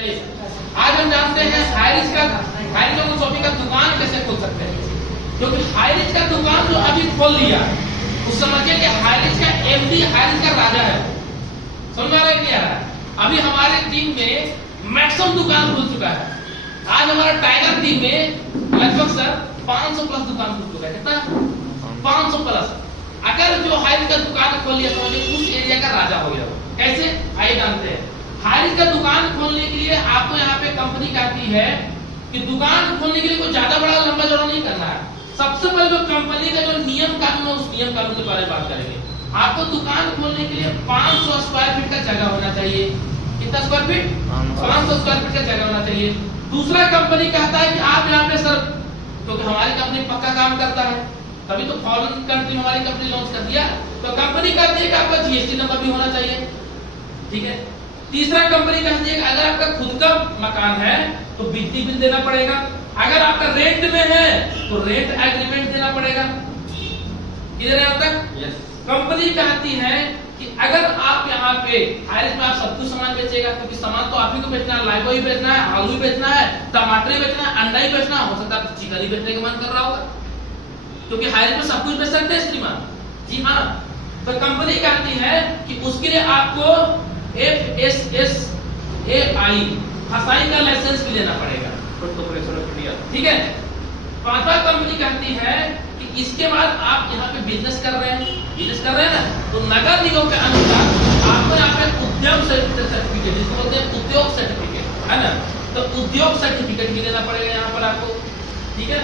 आज हम जानते हैं हाईरिच का शॉपिंग का दुकान कैसे खोल सकते हैं, क्योंकि हाईरिच का दुकान जो अभी खोल लिया उस समझिए कि हाईरिच का एमडी हाईरिच का राजा है। समझ आ रहा है क्या? अभी हमारे टीम में मैक्सिमम दुकान खुल चुका है। आज हमारा टाइगर टीम में लगभग सर 500 प्लस दुकान खुल चुका है। कितना? 500 प्लस। अगर जो हाईरिच का दुकान खोल लिया समझिए उस एरिया का राजा हो गया। कैसे? आइए जानते हैं। हाईरिच का दुकान खोलने के लिए आपको यहाँ पे कंपनी कहती है कि दुकान खोलने के लिए कोई ज्यादा बड़ा लंबा चौड़ा नहीं करना है। सबसे पहले जो कंपनी का जो नियम कानून है उस नियम कानून के बारे में बात करेंगे। आपको दुकान खोलने के लिए 500 स्क्वायर फीट का जगह होना चाहिए। कितना स्क्वायर फीट? 500 स्क्वायर फीट का जगह होना चाहिए। दूसरा कंपनी कहता है कि आप यहाँ पे सर, क्योंकि हमारी कंपनी पक्का काम करता है तभी तो फॉरेन कंट्री में हमारी कंपनी लॉन्च कर दिया, तो कंपनी कहती है कि आपका जीएसटी नंबर भी होना चाहिए। ठीक है। तीसरा कंपनी कहती है कि अगर आपका खुद का मकान है तो बिजली बिल देना पड़ेगा, अगर आपका रेंट में है तो रेंट एग्रीमेंट देना पड़ेगा। किधर है अब तक? कंपनी कहती है कि अगर आप यहाँ पे हाईरिच में आप सब कुछ सामान बेचेगा, क्योंकि सामान तो आप ही को बेचना है, लाइबो ही बेचना है, आलू ही बेचना है, टमाटर ही बेचना है, अंडा ही बेचना है, हो सकता है चिकन ही बेचने का मन कर रहा होगा, क्योंकि हाईरिच में सब कुछ बेच सकते हैं श्रीमान जी। हाँ, तो कंपनी कहती है कि उसके लिए आपको FSSAI फसाई का लाइसेंस भी लेना पड़ेगा। ठीक है। पांचवा कंपनी कहती है कि इसके बाद आप यहाँ पे बिजनेस कर रहे हैं ना, तो नगर निगम के अनुसार आपको यहाँ पे उद्योग सर्टिफिकेट, जिसको बोलते हैं उद्योग सर्टिफिकेट, है ना, तो उद्योग सर्टिफिकेट भी लेना पड़ेगा यहाँ पर आपको। ठीक है।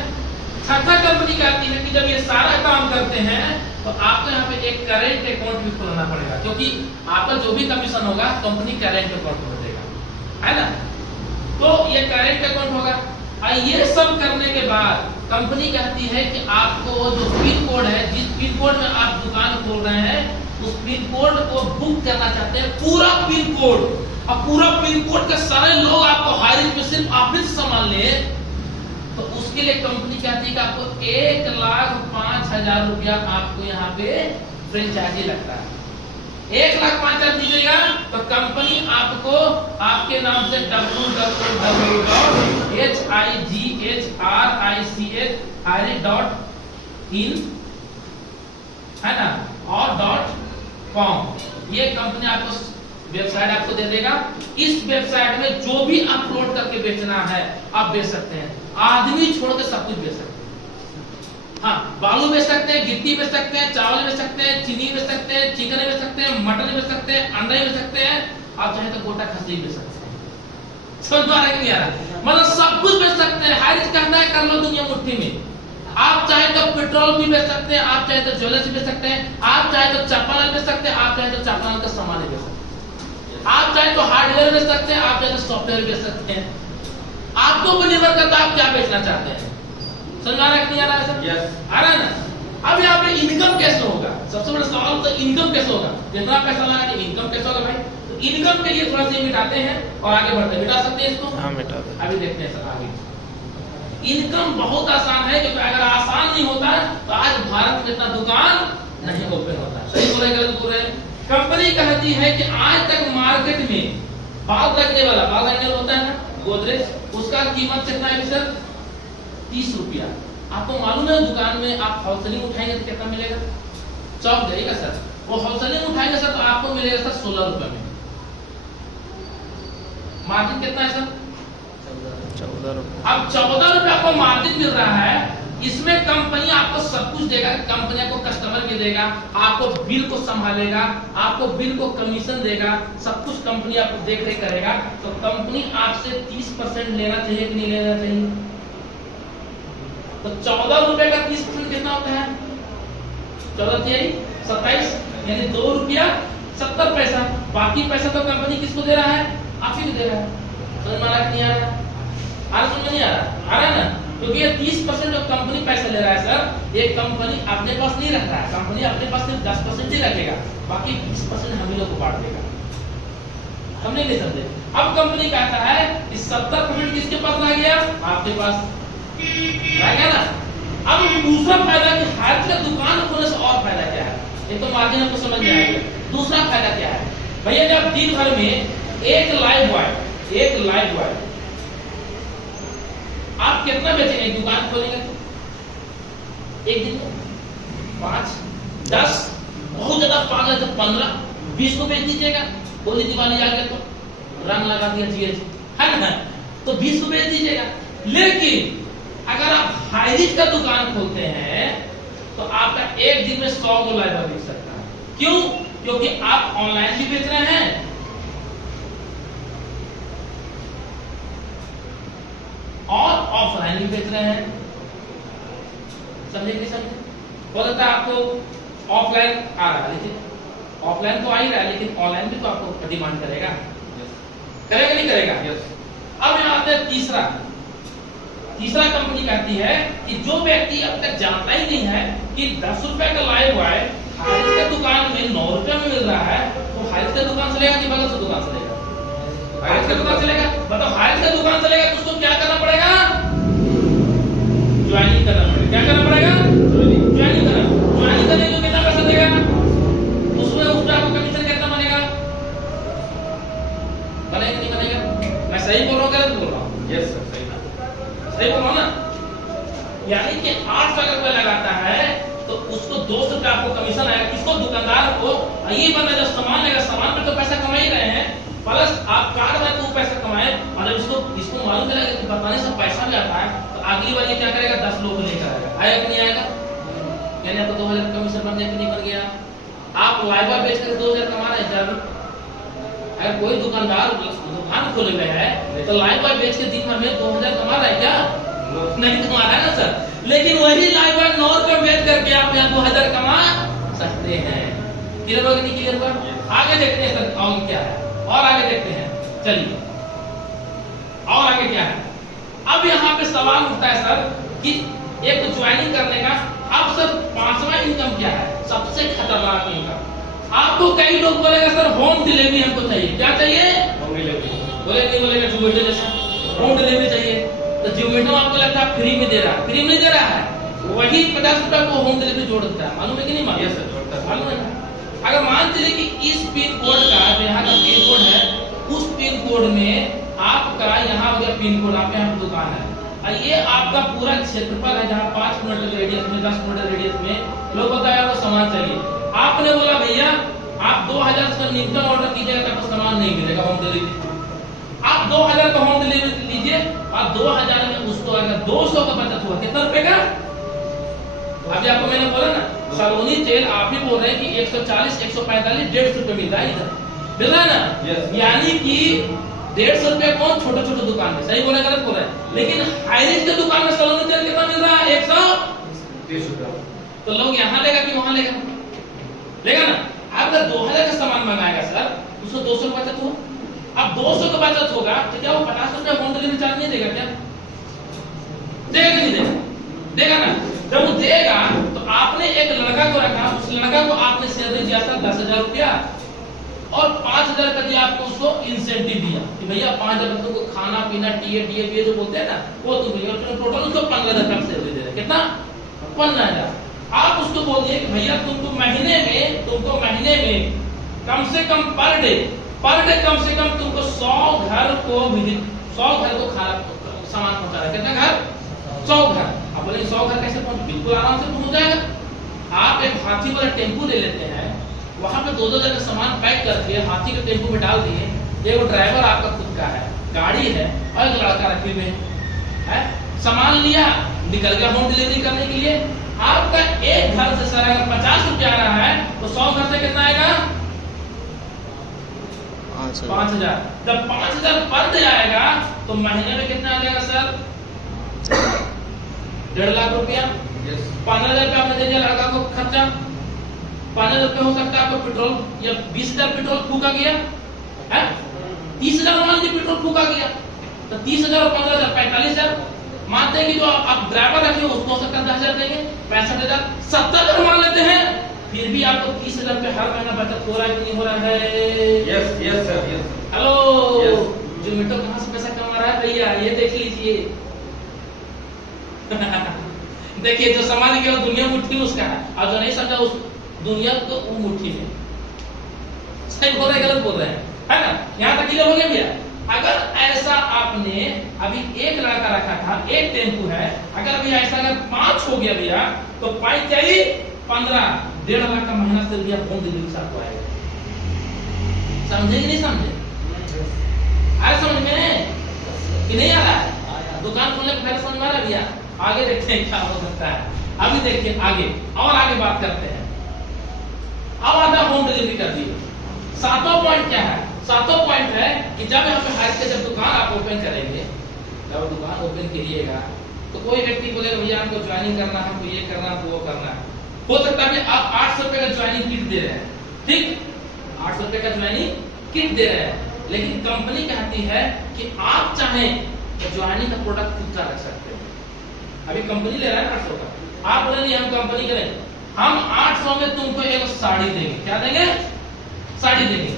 छठा कंपनी कहती है कि जब ये सारा काम करते हैं तो आपको यहाँ पे एक करेंट अकाउंट भी खोलना पड़ेगा, क्योंकि आपका जो भी कमीशन होगा कंपनी करेंट अकाउंट में देगा, है ना, तो ये करेंट अकाउंट होगा। और ये सब करने के बाद कंपनी कहती है कि आपको जो पिन कोड है, जिस पिन कोड में आप दुकान खोल रहे हैं उस पिन कोड को बुक करना चाहते हैं, पूरा पिन कोड, और पूरा पिन कोड के सारे लोग आपको हाईरिच में सिर्फ ऑफिस सामान ले, तो उसके लिए कंपनी कहती है कि आपको 1,05,000 रुपया आपको यहाँ पे फ्रेंचाइजी लगता है। 1,05,000 दीजिएगा तो कंपनी आपको आपके नाम से www.highrichhric.in है ना और .com ये कंपनी आपको वेबसाइट आपको दे देगा। इस वेबसाइट में जो भी अपलोड करके बेचना है आप बेच सकते हैं। आदमी छोड़ के सब कुछ बेच सकते हैं। हाँ, बालू बेच सकते हैं, गिट्टी बेच सकते हैं, चावल बेच सकते हैं, चीनी बेच सकते हैं, चिकन बेच सकते हैं, मटन बेच सकते हैं, अंडा बेच सकते हैं, आप चाहे तो गोटा खस्सी बेच सकते हैं। समझ आ रहा है कि नहीं आ रहा? मतलब सब कुछ बेच सकते हैं। हाईरिच कहता है कर लो दुनिया मुट्ठी में। आप चाहे तो पेट्रोल भी बेच सकते हैं, आप चाहे तो ज्वेलर्स बेच सकते हैं, आप चाहे तो चापानल बेच सकते हैं, आप चाहे तो चापानल का सामान बेच सकते हैं, आप चाहे तो हार्डवेयर बेच सकते हैं, आप चाहे तो सॉफ्टवेयर बेच सकते हैं। आपको ऊपर निर्भर करता है आप क्या बेचना चाहते हैं। समझ आ रहा है कि नहीं आ रहा है सर? यस। आ रहा है ना? अब यहाँ पे इनकम कैसे होगा? सबसे बड़ा सवाल तो इनकम कैसे होगा? जितना पैसा लगा इनकम कैसे होगा भाई? तो इनकम के लिए थोड़ा सा मिटाते हैं और आगे बढ़ते हैं। मिटा सकते हैं इसको? हाँ, मिटा दे। अभी देखते हैं सर आगे। इनकम बहुत आसान है, क्योंकि अगर आसान नहीं होता तो आज भारत में इतना दुकान नहीं ओपन होता। सही बोल रहे हैं गलत बोल रहे हैं? कंपनी कहती है कि आज तक मार्केट में बाल रखने वाला होता है ना, गोदरेज, उसका कीमत कितना है सर? 30 रुपया। आपको मालूम है दुकान में आप होलसेलिंग उठाएंगे तो कितना मिलेगा? चौक जाएगा सर। वो होलसेलिंग उठाएंगे सर तो आपको मिलेगा सर 16 रुपए में। मार्जिन कितना है सर? 14 रुपए। अब 14 रुपए आपको मार्जिन मिल रहा है, इसमें कंपनी आपको सब कुछ देगा। कंपनी आपको कस्टमर भी देगा, आपको बिल को संभालेगा, आपको बिल को कमीशन देगा, सब कुछ कंपनी आपको देख रेख करेगा। तो कंपनी आपसे 30% लेना चाहिए कि नहीं लेना चाहिए? तो 14 रुपए का 30% कितना होता है? 14 27, यानी 2 रुपया 70 पैसा। बाकी पैसा तो कंपनी किसको दे रहा है? आप ही को दे रहा है। समझ में आ रहा नहीं आ रहा? समझ नहीं आ रहा? आ रहा है ना? क्योंकि ये 30% जो कंपनी पैसा ले रहा है सर, ये कंपनी अपने पास नहीं रख रहा है। कंपनी अपने पास सिर्फ 10% ही रखेगा, बाकी 20% हम ही लोग को बांट देगा। हमने नहीं समझे? अब कंपनी कहता है कि 70% किसके पास रह गया? आपके पास रह गया ना। अब दूसरा फायदा कि हाईरिच का दुकान खोलने से और फायदा क्या है? एक तो मार्जिन आपको समझ में आएगा। दूसरा फायदा क्या है भैया? जब दिन भर में एक लाइव बॉय एक लाइव बॉय आप कितना बेचेंगे? एक दुकान खोलेंगे तो एक दिन में 5, 10, बहुत ज्यादा 5 तो 15, 20 को बेच दीजिएगा। होली दिवाली आ गया तो रंग लगा दिया जीएसटी, है ना, तो 20 को बेच दीजिएगा। लेकिन अगर आप हाई रिस्क का दुकान खोलते हैं तो आपका एक दिन में 100 को लाइव बिक सकता है। क्यों? क्योंकि आप ऑनलाइन भी बेच रहे हैं और ऑफलाइन भी बेच रहे हैं। समझे कि समझे? हो सकता है आपको ऑफलाइन आ रहा है, लेकिन ऑफलाइन तो आ ही रहा है, लेकिन ऑनलाइन भी तो आपको डिमांड करेगा। करेगा नहीं करेगा? अब यहाँ आते हैं तीसरा कंपनी कहती है कि जो व्यक्ति अब तक जानता ही नहीं है कि 10 रुपए का लाइव बॉय हारिस का दुकान में 9 रुपए में मिल रहा है, तो हारिस का दुकान चलेगा कि बगल से दुकान चलेगा? हारिस का दुकान चलेगा। मतलब हारिस का दुकान चलेगा तो उसको क्या करना पड़ेगा? ज्वाइनिंग करना पड़ेगा। क्या करना पड़ेगा? ज्वाइनिंग करना। ज्वाइनिंग करने को कितना पैसा देगा? उसमें उस पर आपको कमीशन कितना बनेगा? बनेगा नहीं बनेगा? मैं सही बोल रहा हूँ गलत बोल रहा हूँ? यस सर, सही बोल रहा हूँ ना? यानी कि 800 रुपए लगाता है तो उसको 200 रुपए आपको कमीशन आएगा। किसको? दुकानदार को। ये बंदा जब सामान लेगा, सामान पे तो पैसा कमा ही रहे हैं, प्लस आप कार्ड में तो पैसा कमाए, और जब इसको मालूम चलेगा कि बताने से पैसा भी आता है तो अगली बार ये क्या करेगा? 10 लोग लेकर आएगा। आएगा कि नहीं आएगा? यानी आपको 2000 कमीशन बन गया कि नहीं बन गया? आप लाइव बेच कर 2000 कमा रहे हैं। अगर कोई दुकानदार दुकान खोले हुए है तो लाइव बॉय बेच के दिन भर में 2000 कमा रहा है क्या? नहीं कमा रहा है ना सर। लेकिन वही लाइव बॉय 9 रुपए बेच करके आप यहाँ 2000 कमा सकते हैं। क्लियर होगा नहीं क्लियर होगा? आगे देखते हैं सर आगे क्या है, और आगे देखते हैं। चलिए और आगे क्या है? अब यहाँ पे सवाल उठता है सर कि एक तो ज्वाइनिंग करने का। अब सर 5वां इनकम क्या है? सबसे खतरनाक इनकम। आपको कई लोग बोलेगा सर होम डिलीवरी हमको चाहिए। क्या चाहिए? Home delivery. बोले नहीं बोलेगा जोमेटो जैसा होम डिलीवरी चाहिए। तो जोमेटो आपको लगता है फ्री में दे रहा है? फ्री में दे रहा है, वही 50 रुपए को होम डिलीवरी जोड़ देता है। मालूम है कि नहीं मालूम? सर जोड़ता है। मालूम है ना? अगर मान लीजिए कि इस पिन कोड का यहाँ का पिन कोड है, उस पिन कोड में आपका यहाँ हो गया पिन कोड, आपके यहाँ दुकान है, और ये आपका पूरा क्षेत्रफल है जहाँ 5 मिनट रेडियस में 10 मिनट रेडियस में लोग बताया वो सामान चाहिए। आपने बोला भैया आप 2000 का न्यूनतम ऑर्डर कीजिएगा तब सामान नहीं मिलेगा होम डिलीवरी। आप 2000 का होम डिलीवरी लीजिए और 2000 में उसको अगर 200 का बचत हुआ, कितना रुपए का? अभी आपको मैंने बोला ना सलोनी तेल, आप ही बोल रहे हैं कि 140, 145, 150 रुपए मिलता है इधर, मिल रहा है ना? यानी कि 150 रुपए कौन? छोटे छोटे दुकान में। सही बोला गलत बोल रहे हैं? लेकिन हाईरिस्क के दुकान में सलोनी तेल कितना मिल रहा है? 130 रुपए। तो लोग यहाँ लेगा कि वहां लेगा? लेगा ना? अगर 2000 का सामान मंगाएगा सर, उसको 200 का बचत हुआ। अब 200 का बचत होगा तो क्या वो 50 रुपए होम डिलीवरी चार्ज नहीं देगा? क्या देगा कि नहीं देगा? देगा ना? जब वो देगा तो आपने एक लड़का को रखा, उस लड़का को आपने सैलरी दिया था 10,000 रुपया और 5,000 का दिया आपको उसको इंसेंटिव दिया कि भैया 5,000 तुमको खाना पीना टीए जो बोलते हैं ना वो तुम भैया, टोटल उसको 15,000 का सैलरी दे रहे। कितना? 15,000। आप उसको बोल दिए कि भैया तुमको महीने में कम से कम पर डे कम से कम तुमको 100 घर को खाना सामान पहुंचा रहा है। कितना घर? 100 घर। आप बोले 100 घर कैसे पहुंच? बिल्कुल आराम से पहुंच जाएगा। आप एक हाथी वाला टेम्पू ले लेते हैं, वहां पे 2-2 जगह सामान पैक करके हाथी के टेम्पू में डाल दिए, एक ड्राइवर आपका खुद का है, गाड़ी है और एक लड़का रखे हुए है, सामान लिया निकल गया होम डिलीवरी करने के लिए। आपका एक घर से सर अगर 50 रुपया आ रहा है तो 100 घर से कितना आएगा? 5,000। जब 5,000 पर डे आएगा तो महीने में कितना आ जाएगा सर? 1.5 लाख रुपया। 15,000 रुपया आपने दे दिया लड़का को खर्चा। 5,000 रुपया हो सकता है आपको पेट्रोल या 20,000 पेट्रोल फूका गया है, 30,000 मान लीजिए पेट्रोल फूका गया तो 30,000 और 15,000 45,000। मानते हैं कि जो आप ड्राइवर रखे उसको हो सकता है 10,000 देंगे, 65,000, 70,000 मान लेते हैं, फिर भी आपको 30,000 रुपये हर महीना बचत हो रहा है कि नहीं हो रहा है? Yes sir. हेलो, जोमेटो कहाँ से पैसा कमा रहा है भैया? ये देख लीजिए। देखिए जो समझ गया वो दुनिया मुट्ठी उसका है, और जो नहीं समझा उस दुनिया तो वो मुट्ठी में। सही बोल रहे हैं गलत बोल रहे हैं? है ना? यहाँ तक क्लियर हो गया भैया? अगर ऐसा आपने अभी एक लड़का रखा था, एक टेम्पू है, अगर अभी ऐसा अगर 5 हो गया भैया, तो 5 चाहिए 15, 1.5 लाख का महीना से भैया होम डिलीवरी से आपको आएगा। समझे कि नहीं समझे? आया समझ में कि नहीं आ रहा है? दुकान खोलने का पहले समझ में आ रहा है भैया? आगे देखते हैं क्या हो सकता है। अभी देखिए आगे, और आगे बात करते हैं। अब आता होम डिलीवरी कर दी। 7वां पॉइंट क्या है? 7वां पॉइंट है कि जब यहाँ पे हाइट के जब दुकान आप ओपन करेंगे, जब दुकान ओपन करिएगा तो कोई व्यक्ति बोलेगा भैया हमको ज्वाइनिंग करना है, हमको ये करना है, वो करना है। हो सकता है कि आप 800 रुपए का ज्वाइनिंग किट दे रहे हैं, ठीक, 800 रुपए का ज्वाइनिंग किट दे रहे हैं, लेकिन कंपनी कहती है कि आप चाहें तो ज्वाइनिंग का प्रोडक्ट खुद का रख सकते हैं। अभी कंपनी ले रहा है 800 का, आप बोले नहीं हम कंपनी करें, हम 800 में तुमको एक साड़ी देंगे। क्या देंगे? साड़ी देंगे।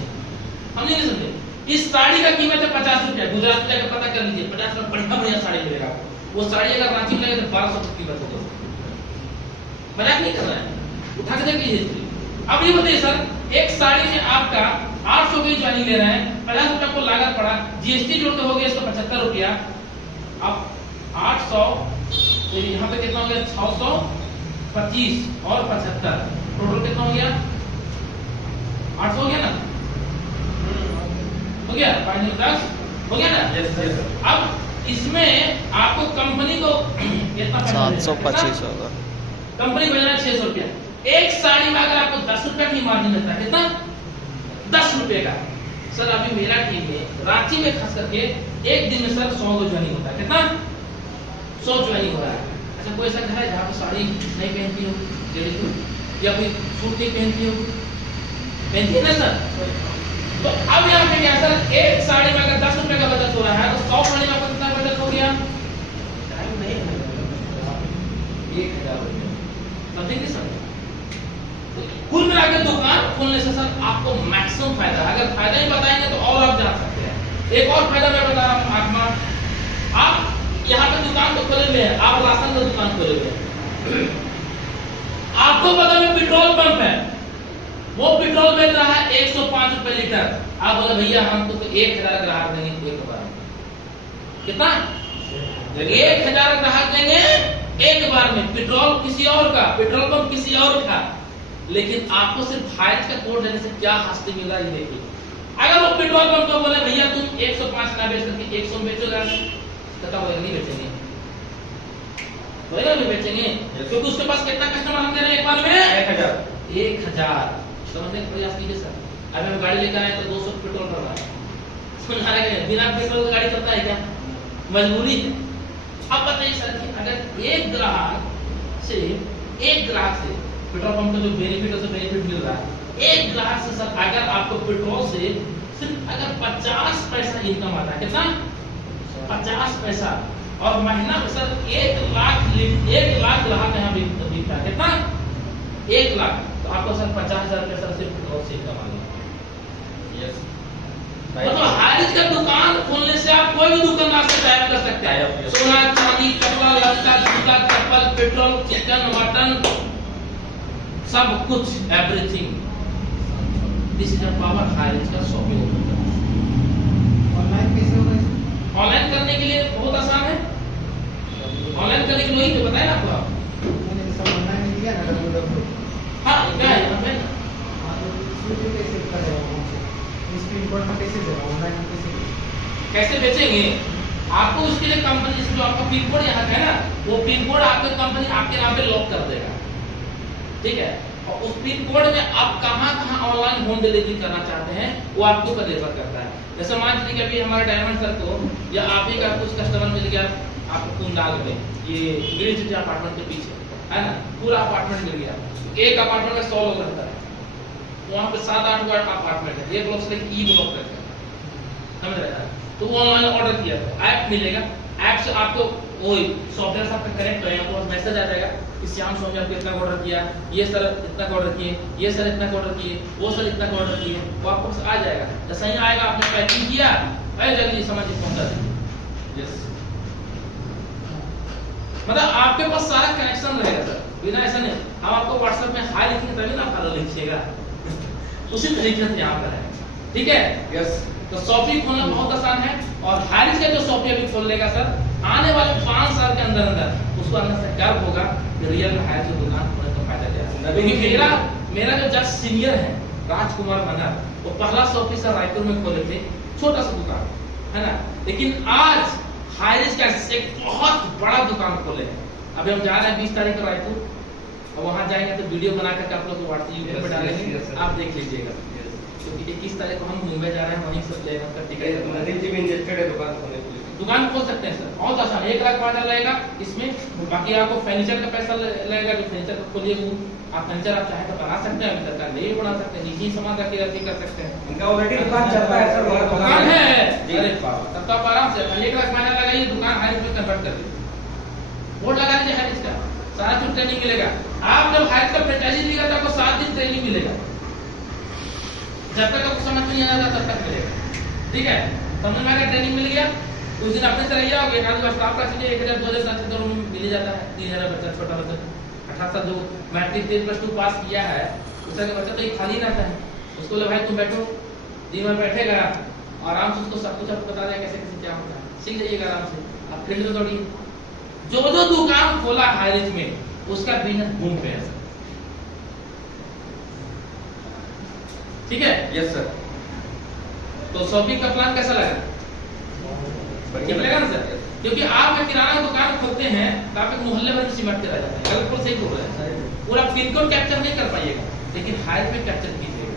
हम नहीं समझे? इस साड़ी का कीमत है 50 रुपया। गुजरात में जाकर पता कर लीजिए, 50 में बढ़िया बढ़िया साड़ी मिलेगा। वो साड़ी अगर रांची में लगे तो 1200 की कीमत होगी। मजाक नहीं कर रहा है, उठा के देख लीजिए। अब ये बताइए सर, एक साड़ी में आपका 800 की ज्वाइनिंग ले रहे हैं, 50 रुपया को लागत पड़ा, जीएसटी जोड़ के हो गया 175 रुपया। अब 800 तो यहाँ पे कितना हो गया? 625 और 75, टोटल कितना हो गया? 800 हो गया ना? हो गया 510 हो गया ना? yes, अब इसमें आपको कंपनी को कितना 725 होगा, कंपनी भेजना 600 रुपया। एक साड़ी में अगर आपको 10 रुपया की मार्जिन मिलता है, कितना? 10 रुपए का। सर अभी मेरा टीम में रांची में खास करके एक दिन में सर 100 को ज्वाइनिंग होता है। कितना? 100 ज्वाइनिंग हो रहा है। अच्छा कोई ऐसा घर है जहाँ पे साड़ी नहीं पहनती हो, या कोई सूट नहीं पहनती हो? पहनती है ना सर? तो अब यहाँ पे क्या सर, एक साड़ी में अगर 10 रुपए का बचत हो रहा है तो 100 साड़ी में आपको कितना बचत हो गया? 1000 रुपये। समझेंगे सर? तो कुल मिलाकर दुकान खोलने से सर आपको मैक्सिमम फायदा है। अगर फायदा ही बताएंगे तो और आप जान सकते हैं। एक और फायदा मैं बता रहा हूँ आपको, आप यहाँ पे दुकान तो खोले हुए हैं, आप राशन का दुकान खोले हुए हैं, आपको पता है पेट्रोल पंप है, वो पेट्रोल बेच रहा है 105 रुपए लीटर। आप बोले भैया हमको तो 1000 ग्राहक देंगे एक बार। कितना? 1000 ग्राहक देंगे एक बार में। पेट्रोल किसी और का, पेट्रोल पंप किसी और का, लेकिन आपको सिर्फ हाइट का कोड देने से क्या हासिल मिल रहा है ये देखिए। अगर वो पेट्रोल पंप को बोले भैया तुम 105 ना बेच करके 100 बेचोगा, तो नहीं बेचेंगे, नहीं बेचेंगे, क्योंकि उसके पास कितना कस्टमर हम दे रहे हैं एक बार में? 1000। समझने का प्रयास कीजिए सर। अब हम गाड़ी लेकर आए तो 200 पेट्रोल भरना है, समझ आ रहा है? बिना पेट्रोल की गाड़ी चलता है क्या? मजबूरी है। अब बताइए सर कि अगर एक ग्राहक से पेट्रोल पंप का जो बेनिफिट है, बेनिफिट मिल रहा है, एक ग्राहक से सर अगर आपको पेट्रोल से सिर्फ अगर 50 पैसा इनकम आता है, कितना? 50 पैसा, और महीना में सर 1 लाख ग्राहक यहाँ बिकता है। कितना? 1 लाख। तो आपको सर 50,000 रुपया सर सिर्फ पेट्रोल से इनकम आ गया। यस, मतलब हाइरिज का दुकान खोलने से आप कोई भी दुकानदार से टाइप कर सकते हैं। सोना चांदी कपड़ा लत्ता जूता चप्पल पेट्रोल चिकन मटन सब कुछ, everything. This is the power high rise का शॉपिंग। ऑनलाइन कैसे होगा? ऑनलाइन करने के लिए बहुत आसान है। ऑनलाइन करने के लिए तो बताया ना आपको, मैंने सब ऑनलाइन किया ना, www। हाँ क्या है यहाँ पे? हाँ तो इसमें कैसे करेगा? इस पिन कोड में कैसे देगा? ऑनलाइन कैसे बेचेंगे? आपको उसके लिए कंपनी से जो आपका पिन कोड यहाँ है ना, वो पिन कोड आपके कंपनी आपके नाम पे लॉक कर देगा, ठीक है? और उस पिन कोड में आप कहाँ ऑनलाइन होम डिलीवरी करना चाहते हैं वो आपके ऊपर निर्भर करता है। जैसे मान लीजिए कि अभी हमारे डायमंड सर को या आप ही का कुछ कस्टमर मिल गया आपको कुंडाल में, ये ग्रीन सिटी अपार्टमेंट के पीछे है ना, पूरा अपार्टमेंट मिल गया। एक अपार्टमेंट में 100 लोग रहता है, वहाँ पे 7-8 अपार्टमेंट है, एक ब्लॉक से लेकर ई ब्लॉक तक है, समझ रहे हैं? तो वो ऑनलाइन ऑर्डर किया तो ऐप मिलेगा, ऐप से आपको वही सॉफ्टवेयर से आपका कनेक्ट हो जाएगा, आपको मैसेज आ जाएगा कि श्याम स्वामी आपको इतना ऑर्डर किया, ये सर इतना ऑर्डर किए, ये सर इतना ऑर्डर किए, वो सर इतना ऑर्डर किए, वो आपको आ जाएगा। जैसे ही आएगा आपने पैकिंग किया, अरे जल्दी समझ पहुंचा देंगे। यस, मतलब आपके पास सारा कनेक्शन रहेगा सर, बिना ऐसा नहीं। हम आपको व्हाट्सएप में हाई लिखेंगे तभी ना आप हेलो लिखिएगा उसी तरीके से यहाँ पर है, ठीक है? यस। तो शॉपी खोलना बहुत आसान है, और हारिज का जो शॉपी अभी खोल लेगा सर, आने वाले 5 साल के अंदर अंदर उसको अंदर से गर्व होगा कि रियल में हारिज की दुकान खोलने का फायदा क्या है। क्योंकि मेरा जो जस्ट सीनियर है राजकुमार मनर, वो पहला शॉपी सर रायपुर में खोले थे, छोटा सा दुकान है ना, लेकिन आज हारिज का एक बहुत बड़ा दुकान खोले हैं। अभी हम जा रहे हैं 20 तारीख को रायपुर, और वहां जाएंगे तो वीडियो बना करके आप लोग व्हाट्सएप यूट्यूब पे डालेंगे, आप देख लीजिएगा। क्योंकि 21 तारीख को हम मुंबई जा रहे हैं, वहीं से लेना का टिकट। नदीम जी भी इंटरेस्टेड है दुकान खोलने के लिए, दुकान खोल सकते हैं सर, बहुत आसान, 1 लाख वाला लगेगा इसमें, बाकी आपको फर्नीचर का पैसा लगेगा, जो फर्नीचर खोलिए वो आप फर्नीचर आप चाहे तो बना सकते हैं, अभी तक नहीं बना सकते हैं, निजी सामान रख के कर सकते हैं। इनका ऑलरेडी दुकान चलता है सर, वहाँ दुकान है, अरे तब तो आप आराम से 1 लाख महीना लगाइए, दुकान हाइज में कन्वर्ट कर दीजिए, बोर्ड लगा दीजिए हाइज का, सारा कुछ ट्रेनिंग मिलेगा। आप जब हाइज का फ्रेंचाइजी लीजिएगा तो आपको 7 दिन ट्रेनिंग मिलेगा, जब तक आपको समझ में नहीं आएगा तब तक मिलेगा, ठीक है। समझ में आएगा, ट्रेनिंग मिल गया, उस दिन अपने तरह जाओगे, एक आदमी स्टाफ रख लीजिए, 1000-2000 से तो मिल ही जाता है, 3000 बच्चा, छोटा बच्चा 18 साल जो मैट्रिक 10+2 पास किया है, उसका बच्चा तो एक खाली रहता है, उसको बोले भाई तुम बैठो, दिन भर बैठेगा, आराम से उसको सब कुछ आपको बता देगा कैसे कैसे क्या होता है, सीख जाइएगा आराम से, आप फील्ड में दौड़िए। जो दुकान खोला हारिज में उसका बिजनेस बूम पे है, ठीक है। Yes sir. तो शॉपिंग का प्लान कैसा लगा? ठीक लगा ना सर? क्योंकि आप एक किराना दुकान खोलते हैं तो आप एक मोहल्ले भर में सिमट के रह जाते हैं, बिल्कुल सही बोल रहे हैं, पूरा पिन कोड कैप्चर नहीं कर पाइएगा, लेकिन हायर पे कैप्चर कीजिएगा,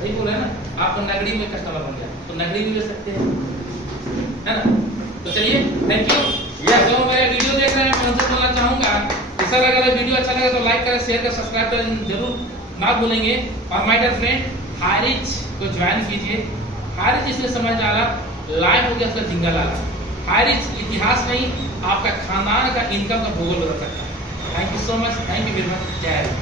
सही बोल रहे हैं ना। आप नगरी में कस्टमर बन गया तो नगरी भी ले सकते हैं, है ना। तो चलिए, थैंक यू। तो मेरे वीडियो देख रहे हैं, मैं उनसे बोलना चाहूंगा कि सर अगर वीडियो अच्छा लगे तो लाइक करें, शेयर करें, सब्सक्राइब करें जरूर ना भूलेंगे। और माय डियर फ्रेंड, हारिज को ज्वाइन कीजिए। हारिज इसलिए समझ में आला, लाइव हो गया उसका जिंगल आला। हारिज इतिहास नहीं, आपका खानदान का इनकम का भूगोल बदल सकता है। Thank you so much, thank you very much, जय हिंद।